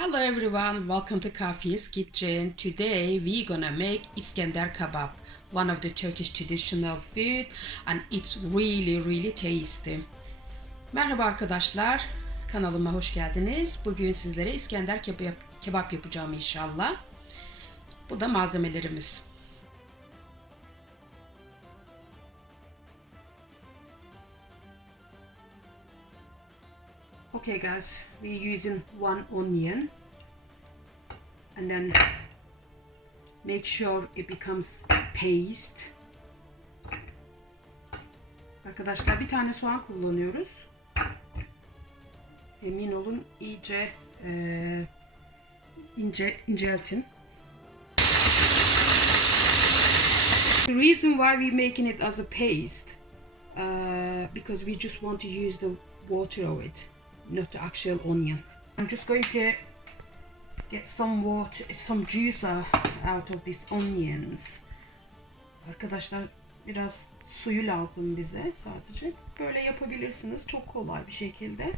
Hello everyone, welcome to Kafi's Kitchen. Today we're gonna make Iskender Kebab, one of the Turkish traditional food, and it's really tasty. Merhaba arkadaşlar, kanalıma hoş geldiniz. Bugün sizlere İskender kebap yapacağım inşallah. Bu da malzemelerimiz. Okay guys, we're using 1 onion and then make sure it becomes paste. Arkadaşlar bir tane soğan kullanıyoruz. Emin olun iyice inceltin. The reason why we're making it as a paste because we just want to use the water of it, not the actual onion. I'm just going to get some water, some juice out of these onions. Arkadaşlar biraz suyu lazım bize sadece. Böyle yapabilirsiniz çok kolay bir şekilde.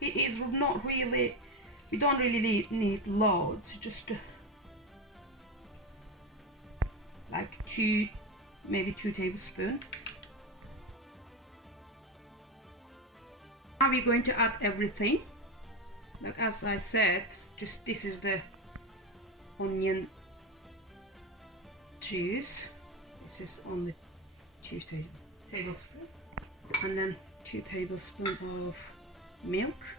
It is not really, we don't really need loads, just like maybe 2 tablespoons. Now we're going to add everything. Like as I said, just this is the onion juice. This is only 2 tablespoons, and then 2 tablespoons of milk.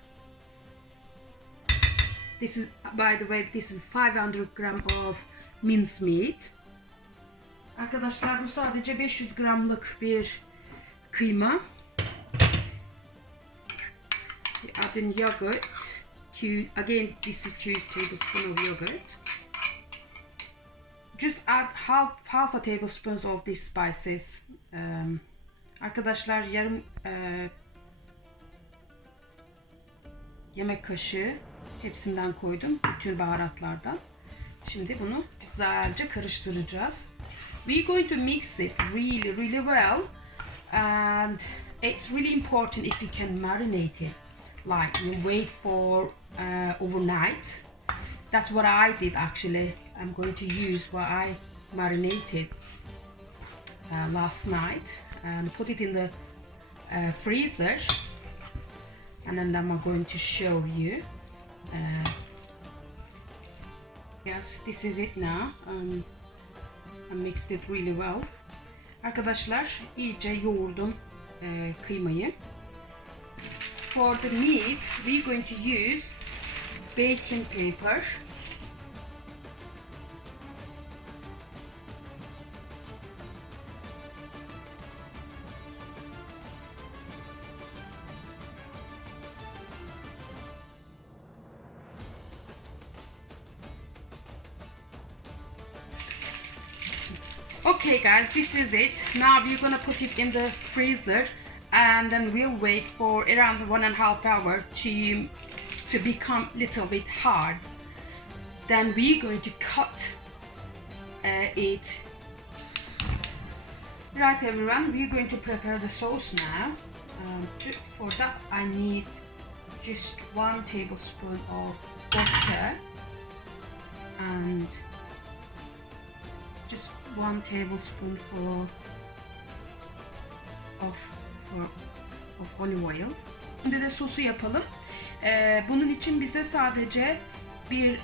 This is, by the way, this is 500 gram of mince meat. Arkadaşlar bu sadece 500 gramlık bir kıyma. Add in yogurt. Again, this is 2 tablespoons of yogurt. Just add half a tablespoon of these spices. Arkadaşlar yarım yemek kaşığı hepsinden koydum, bütün baharatlardan. Şimdi bunu güzelce karıştıracağız. We're going to mix it really well, and it's really important if you can marinate it. Like you wait for overnight. That's what I did actually. I'm going to use what I marinated last night and put it in the freezer, and then I'm going to show you. Yes, this is it now. I mixed it really well. Arkadaşlar iyice yoğurdum kıymayı. For the meat, we're going to use baking paper. Okay guys, this is it. Now we're gonna put it in the freezer, and then we'll wait for around 1.5 hours to become a little bit hard. Then we're going to cut it. Right everyone, we're going to prepare the sauce now. For that I need just 1 tablespoon of butter and just 1 tablespoonful of olive oil. Şimdi de sosu yapalım. Bunun için bize sadece bir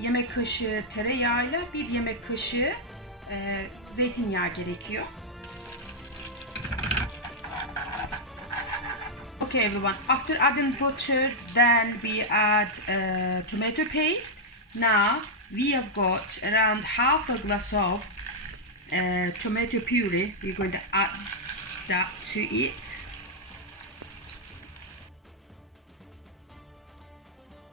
yemek kaşığı tereyağıyla 1 yemek kaşığı zeytinyağı gerekiyor. Okay everyone, after adding butter, then we add tomato paste. Now we have got around half a glass of tomato puree. We're going to add that to it.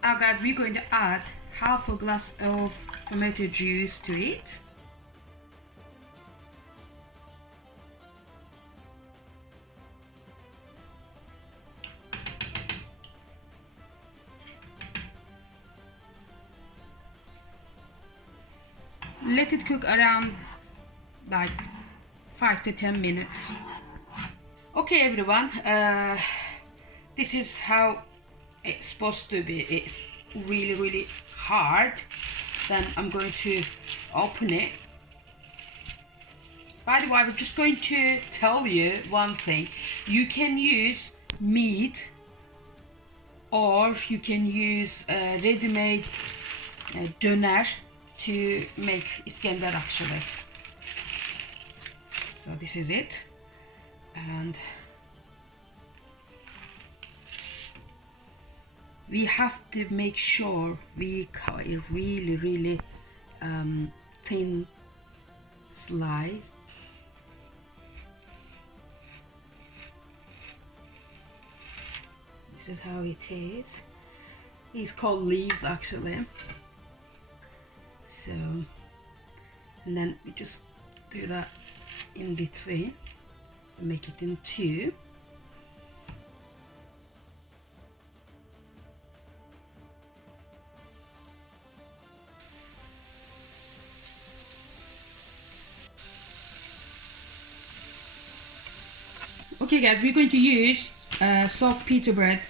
Now guys, we're going to add half a glass of tomato juice to it. Let it cook around like 5 to 10 minutes. Okay everyone, this is how it's supposed to be. really hard, then I'm going to open it. By the way, I'm just going to tell you one thing. You can use meat or you can use ready-made döner to make Iskender actually. So this is it, and we have to make sure we cut a really thin slice. This is how it is. It's called leaves actually. So, and then we just do that in between, so make it in two. Okay guys, we're going to use soft pita bread.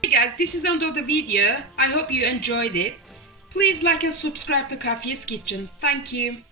Hey guys, this is the end of the video. I hope you enjoyed it. Please like and subscribe to Kafiye's Kitchen. Thank you.